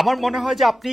আমার মনে হয় যে আপনি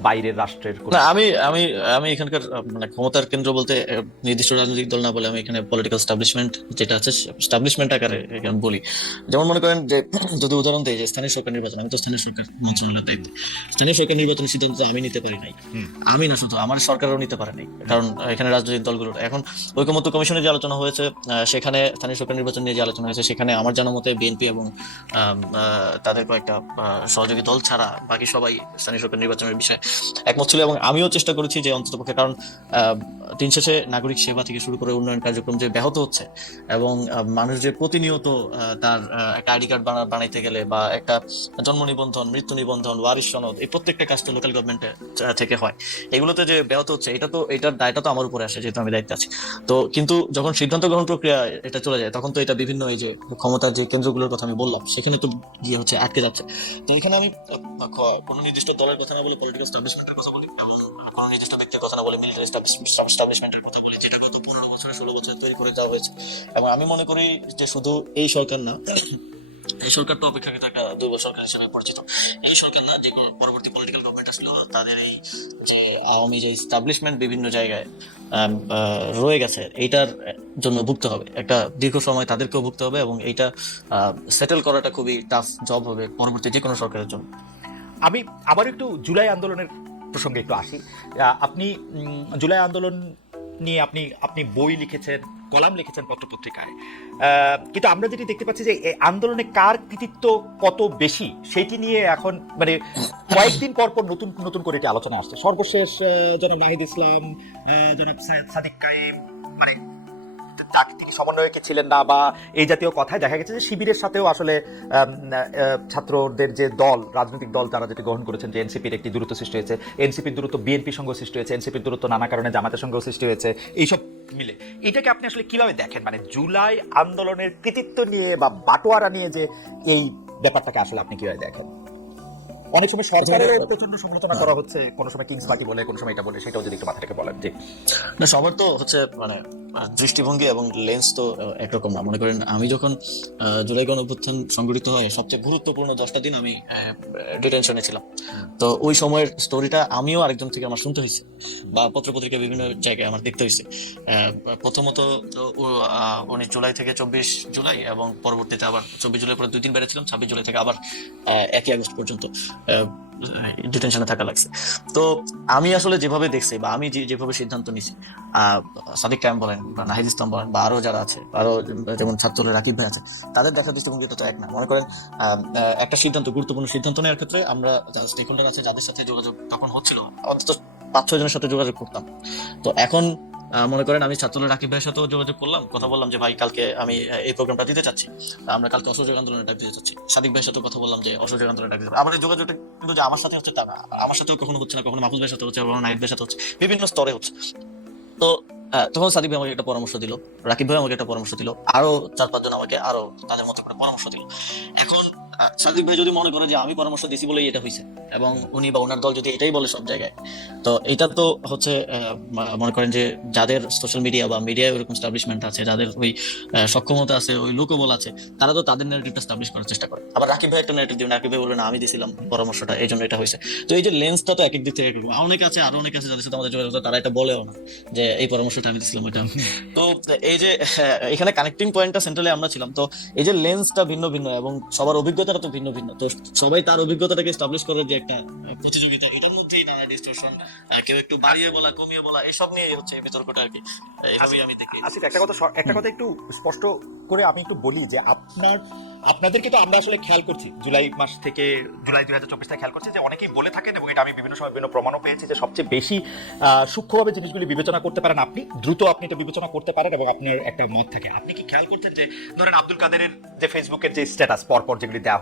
বাইরের রাষ্ট্রের না আমি আমি আমি এখানকার মানে ক্ষমতার কেন্দ্র বলতে নির্দিষ্ট রাজনৈতিক দল না বলে আমি এখানে পলিটিক্যাল স্টাবলিশমেন্ট যেটা আছে স্টাবলিশমেন্ট আকারে এখানে বলি। যেমন মনে করেন যে যদি উদাহরণ দেয় যে স্থানীয় সরকার নির্বাচন আমি তো স্থানীয় সরকার মন্ত্রণালয়ের দায়িত্ব। স্থানীয় সরকার নির্বাচনের সিদ্ধান্ত আমি নিতে পারি নাই। আমি না শুধু আমার সরকারও নিতে পারে নাই কারণ এখানে রাজনৈতিক দলগুলোর। এখন ঐকমত্য কমিশনে যে আলোচনা হয়েছে সেখানে স্থানীয় সরকার নির্বাচন নিয়ে যে আলোচনা হয়েছে সেখানে আমার জানা মতে বিএনপি এবং আহ, তাদের কয়েকটা সহযোগী দল ছাড়া বাকি সবাই স্থানীয় সরকার নির্বাচনের বিষয়ে একমত ছিল এবং আমিও চেষ্টা করেছি যে অন্ততপক্ষে কারণ আহ, দিন শেষে নাগরিক সেবা থেকে শুরু করে উন্নয়ন কার্যক্রম যে ব্যাহত হচ্ছে এবং মানুষ যে প্রতিনিয়ত তার একটা আইডি কার্ড বানাইতে গেলে বা একটা জন্ম নিবন্ধন মৃত্যু নিবন্ধন ওয়ারিশ সনদ এই প্রত্যেকটা কাজটা লোকাল গভর্নমেন্টে থেকে হয়। এগুলোতে যে ব্যাহত হচ্ছে এটা তো এটার দায়টা তো আমার উপরে আসে যেহেতু আমি দায়িত্বে আছি। তো কিন্তু যখন সিদ্ধান্ত গ্রহণ প্রক্রিয়া এটা চলে যায় তখন তো এটা বিভিন্ন এই যে ক্ষমতার যে কেন্দ্রগুলোর কথা আমি বললাম সেখানে তো গিয়ে হচ্ছে আটকে যাচ্ছে। তো এখানে আমি কোনো নির্দিষ্ট দলের কথা না বলে পলিটিক্যাল স্টাবলিশমেন্টের কথা বলি, এবং কোনো নির্দিষ্ট ব্যক্তির কথা না বলে মিলিটারি স্টাবলিশমেন্টের কথা বলি, যেটা গত পনেরো বছরে, ষোলো বছরে তৈরি করে হয়েছে। এবং আমি মনে করি যে শুধু এই সরকার না, এই সরকার তো অপেক্ষাকৃত একটা দুর্বল সরকার হিসেবে পরিচিত। এই সরকার না, যে পরবর্তী পলিটিক্যাল গভর্নমেন্ট তাদের এই যে আওয়ামী যে স্টাবলিশমেন্ট বিভিন্ন জায়গায় রয়ে গেছে, এইটার জন্য ভুগতে হবে। একটা দীর্ঘ সময় তাদেরকেও ভুগতে হবে এবং এইটা সেটেল করাটা খুবই টাফ জব হবে পরবর্তী যে কোনো সরকারের জন্য। আমি আবার একটু জুলাই আন্দোলনের প্রসঙ্গে একটু আসি। আপনি জুলাই আন্দোলন নিয়ে আপনি আপনি বই লিখেছেন, কলাম লিখেছেন পত্রপত্রিকায়। কিন্তু আমরা যেটি দেখতে পাচ্ছি যে আন্দোলনে কার কৃতিত্ব কত বেশি, সেটি নিয়ে এখন মানে কয়েকদিন পর পর নতুন নতুন করে এটি আলোচনা আসছে। সর্বশেষ জনাব নাহিদ ইসলাম জনাব সাদিক কাইম মানে তিনি সমন্বয়কে ছিলেন না বা এই জাতীয় কথায় দেখা গেছে যে শিবিরের সাথেও আসলে ছাত্রদের যে দল রাজনৈতিক দল তারা যেটি গ্রহণ করেছেন যে এনসিপির একটি দূরত্ব সৃষ্টি হয়েছে এনসিপির দূরত্ব বিএনপির সঙ্গে সৃষ্টি হয়েছে এনসিপির দূরত্ব নানা কারণে জামাতের সঙ্গেও সৃষ্টি হয়েছে এইসব মিলে। এটাকে আপনি আসলে কীভাবে দেখেন? মানে জুলাই আন্দোলনের কৃতিত্ব নিয়ে বা বাটোয়ারা নিয়ে যে এই ব্যাপারটাকে আসলে আপনি কীভাবে দেখেন? অনেক সময় সরকারের প্রচণ্ড সমালোচনা করা হচ্ছে কোনো সময় কিংস পার্টি বলে কোনো সময় এটা বলে সেটাও যদি একটু বলেন। যে না সবার তো হচ্ছে মানে দৃষ্টিভঙ্গি এবং লেন্স তো একরকম না। মনে করেন আমি যখন জুলাই গণ অভ্যুত্থান সংগঠিত হয়, সবচেয়ে গুরুত্বপূর্ণ দশটা দিন আমি ডিটেনশনে ছিলাম। তো ওই সময়ের স্টোরিটা আমিও আরেকজন থেকে আমার শুনতে হয়েছে, বা পত্রপত্রিকা বিভিন্ন জায়গায় আমার দেখতে হয়েছে। প্রথমত উনি জুলাই থেকে চব্বিশ জুলাই এবং পরবর্তীতে আবার চব্বিশ জুলাই পরে দুই দিন বেড়েছিলাম, ছাব্বিশ জুলাই থেকে আবার একই আগস্ট পর্যন্ত। ডিটেনশনে থাকা লাগছে। তো আমি আসলে যেভাবে দেখছি বা আমি যেভাবে সিদ্ধান্ত নিছি সাদিক কায়েম বলেন বা নাহিদ ইসলাম বলেন বা আরও যারা আছে, আরও যেমন ছাত্রদের রাকিব ভাই আছে, তাদের দেখা দৃষ্টিভঙ্গিটা তো এক না। মনে করেন একটা সিদ্ধান্ত, গুরুত্বপূর্ণ সিদ্ধান্ত নেওয়ার ক্ষেত্রে আমরা যারা স্টেক হোল্ডার আছে, যাদের সাথে যোগাযোগ তখন হচ্ছিল, অন্তত পাঁচ ছয় জনের সাথে যোগাযোগ করতাম। তো এখন মনে করেন আমি ছাত্রদের রাকিব ভাইয়ের সাথেও যোগাযোগ করলাম, কথা বললাম যে, ভাই, কালকে আমি এই প্রোগ্রামটা দিতে চাচ্ছি। আমরা কালকে অসহযোগ আন্দোলনের ডাক দিতে চাচ্ছি। সাদিক ভাইয়ের সাথে কথা বললাম যে, অসহযোগ আন্দোলনের ডাক দিতে এই যোগাযোগটা কিন্তু যে আমার সাথে হচ্ছে তা আমার সাথেও কখনো হচ্ছে না, কখনো মাহফুজ ভাইয়ের সাথে হচ্ছে, কখনো নাহিদ ভাইয়ের সাথে হচ্ছে, বিভিন্ন স্তরে হচ্ছে। তো তখন সাদিক ভাই আমাকে একটা পরামর্শ দিল, রাকিব ভাই আমাকে একটা পরামর্শ দিল, আরও চার পাঁচজন আমাকে আরও তাদের মতো করে পরামর্শ দিল। এখন সাদিক ভাই যদি মনে করে যে আমি পরামর্শ দিছি বলেই এটা হয়েছে এবং উনি বা ওনার দল যদি এটাই বলে সব জায়গায় তো এটা তো হচ্ছে মনে করেন যে যাদের সোশ্যাল মিডিয়া বা মিডিয়ায় ওরকম স্টাবলিশমেন্ট আছে যাদের ওই সক্ষমতা আছে ওই লোকবল আছে তারা তো তাদের নেগেটিভটা স্টাবলিশ করার চেষ্টা করে। আবার রাকিব ভাই একটা নেগেটিভ দিবেন রাকিব ভাই বলবেন আমি দিছিলাম পরামর্শটা এই জন্য এটা হয়েছে তো এই যে লেন্সটা তো এক এক দিক থেকে এক রকম। আর অনেকে আছে আরও অনেকে আছে যাদের সাথে আমাদের যোগাযোগ তারা এটা বলেও না যে এই পরামর্শটা আমি দিছিলাম ওইটা তো এই যে হ্যাঁ, এখানে কানেক্টিং পয়েন্টটা সেন্ট্রালে আমরা ছিলাম। তো এই যে লেন্সটা ভিন্ন ভিন্ন এবং সবার অভিজ্ঞতা তারা তো ভিন্ন ভিন্ন। তো সবাই তার অভিজ্ঞতাটাকে এস্টাবলিশ করার যে একটা প্রতিযোগিতা, এটার মধ্যেই নানা ডিস্টরশন কেউ একটু বাড়িয়ে বলা, কমিয়ে বলা, এসব নিয়ে হচ্ছে বিতর্কটা আর কি। এইভাবেই আমি দেখি। আসিফ একটা কথা একটা কথা একটু স্পষ্ট করে আমি একটু বলি যে আপনার, আপনাদেরকে তো আমরা আসলে খেয়াল করছি, জুলাই মাস থেকে, জুলাই দুই হাজার চব্বিশ থেকে খেয়াল করছি যে অনেকেই বলে থাকেন এবং এটা আমি বিভিন্ন সময় বিভিন্ন প্রমাণও পেয়েছি যে সবচেয়ে বেশি সূক্ষ্মভাবে জিনিসগুলি বিবেচনা করতে পারেন আপনি, দ্রুত আপনি এটা বিবেচনা করতে পারেন এবং আপনার একটা মত থাকে। আপনি কি খেয়াল করছেন যে, ধরেন আব্দুল কাদেরের যে ফেসবুকের যে স্ট্যাটাস পরপর যেগুলি দেওয়া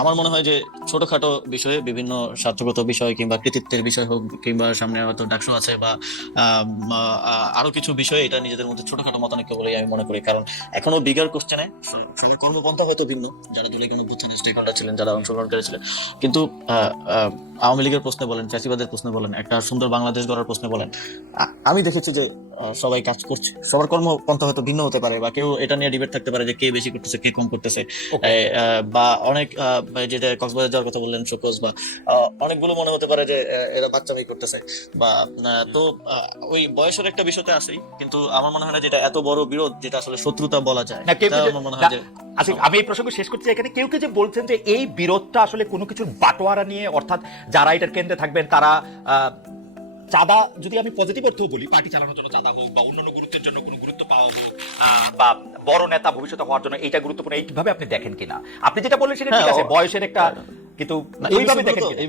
আমার মনে হয় যে ছোটখাটো বিষয়ে, বিভিন্ন স্বার্থগত বিষয় কিংবা কৃতিত্বের বিষয় হোক কিংবা সামনে হয়তো ডাকশো আছে বা আরও কিছু বিষয় এটা নিজেদের মধ্যে ছোটখাটো মতানৈক্য বলেই আমি মনে করি। কারণ এখনও বিগার কোশ্চেনে সবার কর্মপন্থা হয়তো ভিন্ন। যারা জুলাই গণঅভ্যুত্থানের বুঝছেন হোল্ডার ছিলেন, যারা অংশগ্রহণকারী ছিলেন। কিন্তু আওয়ামী লীগের প্রশ্নে বলেন চাষিবাদের প্রশ্নে বলেন, একটা সুন্দর বাংলাদেশ গড়ার প্রশ্নে বলেন আমি দেখেছি যে সবাই কাজ করছে। সবার কর্মপন্থা হয়তো ভিন্ন হতে পারে বা কেউ এটা নিয়ে ডিবেট থাকতে পারে যে কে বেশি করতেছে কে কম করতেছে। বা অনেক যেটা কক্সবাজার যাওয়ার কথা বললেন শোকজ বা অনেকগুলো মনে হতে পারে যে এরা বাচ্চামি করতেছে বা তো ওই বয়সের একটা বিষয়তে আসেই কিন্তু আমার মনে হয় না যেটা এত বড় বিরোধ যেটা আসলে শত্রুতা বলা যায়। আমার মনে হয় যে আসিফ আমি এই প্রসঙ্গ শেষ করছি এখানে। কেউ কেউ যে বলছেন যে এই বিরোধটা আসলে কোনো কিছুর বাটোয়ারা নিয়ে অর্থাৎ যারা এটার কেন্দ্রে থাকবেন তারা আহ, চাঁদা যদি আমি পজিটিভ অর্থও বলি পার্টি চালানোর জন্য চাঁদা হোক বা অন্যান্য গুরুত্বের জন্য কোনো গুরুত্ব পাওয়া হোক বা বড় নেতা ভবিষ্যতে হওয়ার জন্য এইটা গুরুত্বপূর্ণ এইভাবে আপনি দেখেন কিনা আপনি যেটা বললেন সেটা ঠিক হ্যাঁ, আছে বয়সের একটা কিন্তু এইভাবে ওইভাবে দেখেন? এই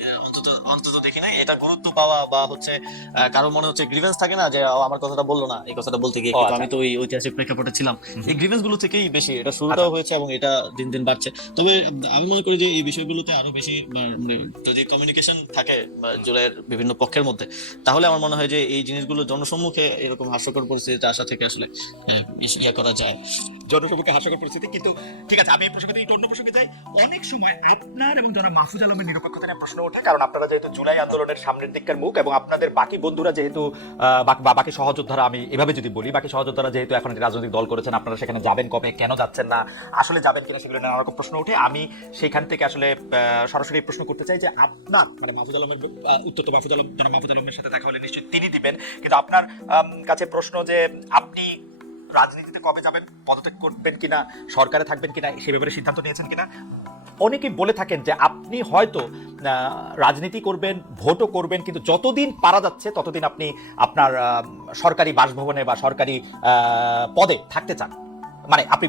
অন্তত অন্তত দেখি নাই। এটা গুরুত্ব পাওয়া বা হচ্ছে কারও মনে হচ্ছে গ্রিভেন্স থাকে না যে আমার কথাটা বলল না এই কথাটা বলতে গিয়ে আচ্ছা। আমি তো ওই ঐতিহাসিক প্রেক্ষাপটে ছিলাম। এই গ্রিভেন্সগুলো থেকেই বেশি এটা শুরুটাও হয়েছে এবং এটা দিন দিন বাড়ছে। তবে আমি মনে করি যে এই বিষয়গুলোতে আরও বেশি মানে যদি কমিউনিকেশন থাকে জুলাইয়ের বিভিন্ন পক্ষের মধ্যে তাহলে আমার মনে হয় যে এই জিনিসগুলো জনসম্মুখে এরকম হাস্যকর পরিস্থিতিতে আসা থেকে আসলে ইয়া করা যায়। জনসম্মুখে হাস্যকর পরিস্থিতি কিন্তু ঠিক আছে আমি এই প্রসঙ্গে একটু অন্য প্রসঙ্গে যাই। অনেক সময় আপনার এবং যারা মাহফুজ আলমের নিরপেক্ষতা প্রশ্ন ওঠে কারণ আপনারা যেহেতু জুলাই আন্দোলনের সামনের দিককার মুখ এবং আপনাদের বাকি বন্ধুরা যেহেতু বাকি- সহযোদ্ধারা, আমি এভাবে যদি বলি, বাকি সহযোদ্ধারা যেহেতু এখন রাজনৈতিক দল করেছেন, আপনারা সেখানে যাবেন কবে, কেন যাচ্ছেন না, আসলে যাবেন কিনা সেগুলো নানা রকম প্রশ্ন ওঠে আমি সেখান থেকে আসলে সরাসরি প্রশ্ন করতে চাই যে আপনার মানে মাহফুজ আলমের উত্তর তো মাহফুজ আলম জনাব মাহফুজ আলমের সাথে দেখা হলে নিশ্চয়ই তিনি দিবেন। কিন্তু আপনার কাছে প্রশ্ন যে আপনি রাজনীতিতে কবে যাবেন, পদত্যাগ করবেন কিনা, সরকারে থাকবেন কিনা, সে ব্যাপারে সিদ্ধান্ত নিয়েছেন কিনা? অনেকেই বলে থাকেন যে আপনি হয়তো রাজনীতি করবেন ভোটও করবেন কিন্তু যতদিন পারা যাচ্ছে ততদিন আপনি আপনার সরকারি বাসভবনে বা সরকারি পদে থাকতে চান মানে আপনি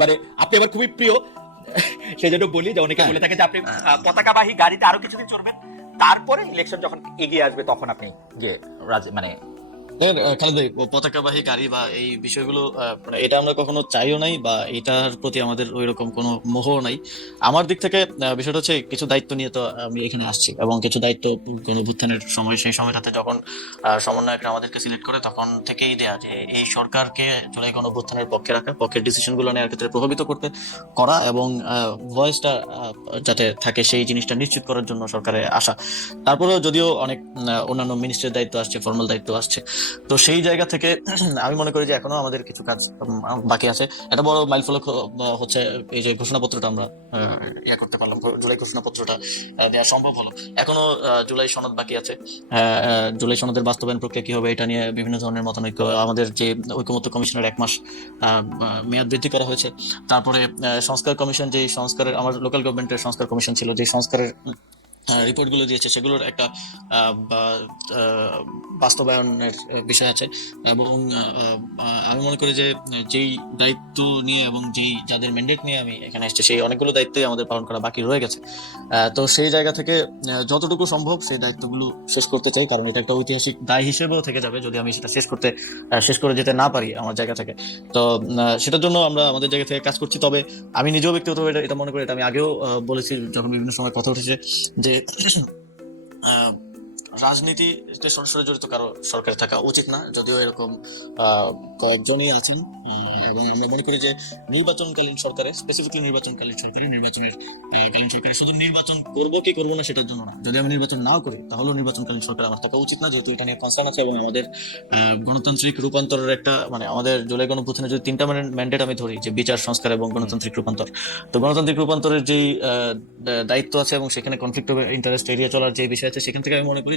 মানে আপনি আমার খুবই প্রিয় সেই জন্য বলি যে অনেকে হ্যাঁ। বলে থাকে যে আপনি পতাকাবাহী গাড়িতে আরও কিছুদিন চড়বেন তারপরে ইলেকশন যখন এগিয়ে আসবে তখন আপনি যে মানে দেখেন, আহ, খালেদ ভাই ও পতাকাবাহী গাড়ি বা এই বিষয়গুলো মানে এটা আমরা কখনো চাইও নাই বা এটার প্রতি আমাদের ওই রকম কোনো মোহ নাই। আমার দিক থেকে বিষয়টা হচ্ছে কিছু দায়িত্ব নিয়ে তো আমি এখানে আসছি এবং কিছু দায়িত্ব গণভুত্থানের সময় সেই সময়টাতে যখন সমন্বয়করা আমাদেরকে সিলেক্ট করে তখন থেকেই দেয়া যে এই সরকারকে জুলাই গণভুত্থানের পক্ষে রাখা পক্ষের ডিসিশনগুলো নেওয়ার ক্ষেত্রে প্রভাবিত করতে করা এবং ভয়েসটা যাতে থাকে সেই জিনিসটা নিশ্চিত করার জন্য সরকারে আসা। তারপরেও যদিও অনেক অন্যান্য মিনিস্ট্রির দায়িত্ব আসছে ফর্মাল দায়িত্ব আসছে তো সেই জায়গা থেকে আমি মনে করি যে এখনও আমাদের কিছু কাজ বাকি আছে। একটা বড় মাইল ফলক হচ্ছে এই যে ঘোষণাপত্রটা আমরা ইয়ে করতে পারলাম জুলাই ঘোষণাপত্রটা দেওয়া সম্ভব হলো। এখনও জুলাই সনদ বাকি আছে। জুলাই সনদের বাস্তবায়ন প্রক্রিয়া কি হবে এটা নিয়ে বিভিন্ন ধরনের মতানৈক্য, আমাদের যে ঐকমত্য কমিশনের এক মাস মেয়াদ বৃদ্ধি করা হয়েছে। তারপরে সংস্কার কমিশন যে সংস্কারের, আমার লোকাল গভর্নমেন্টের সংস্কার কমিশন ছিল যে সংস্কারের রিপোর্টগুলো দিয়েছে, সেগুলোর একটা বাস্তবায়নের বিষয় আছে। এবং আমি মনে করি যে, যেই দায়িত্ব নিয়ে এবং যেই, যাদের ম্যান্ডেট নিয়ে আমি এখানে এসেছি, সেই অনেকগুলো দায়িত্বই আমাদের পালন করা বাকি রয়ে গেছে। তো সেই জায়গা থেকে যতটুকু সম্ভব সেই দায়িত্বগুলো শেষ করতে চাই, কারণ এটা একটা ঐতিহাসিক দায় হিসেবেও থেকে যাবে, যদি আমি সেটা শেষ করতে শেষ করে যেতে না পারি আমার জায়গা থেকে। তো সেটার জন্য আমরা আমাদের জায়গা থেকে কাজ করছি। তবে আমি নিজেও ব্যক্তিগতভাবে এটা মনে করি, এটা আমি আগেও বলেছি যখন বিভিন্ন সময় কথা উঠেছে যে Um. রাজনীতিতে সরাসরি জড়িত কারও সরকারে থাকা উচিত না যদিও এরকম কয়েকজনই আছেন। এবং আমরা মনে করি যে নির্বাচনকালীন সরকারে স্পেসিফিকলি নির্বাচনকালীন সরকারে নির্বাচনের কালীন সরকারে শুধু নির্বাচন করব কি করব না সেটার জন্য না। যদি আমি নির্বাচন নাও করি তাহলেও নির্বাচনকালীন সরকার আমার থাকা উচিত না যেহেতু এটা নিয়ে কনসার্ন আছে এবং আমাদের গণতান্ত্রিক রূপান্তরের একটা মানে আমাদের জুলাই গণপ্রথানে যদি তিনটা মানে ম্যান্ডেট আমি ধরি যে বিচার সংস্কার এবং গণতান্ত্রিক রূপান্তর তো গণতান্ত্রিক রূপান্তরের যেই দায়িত্ব আছে এবং সেখানে কনফ্লিক্ট অফ ইন্টারেস্ট এড়িয়ে চলার যে বিষয় আছে সেখান থেকে আমি মনে করি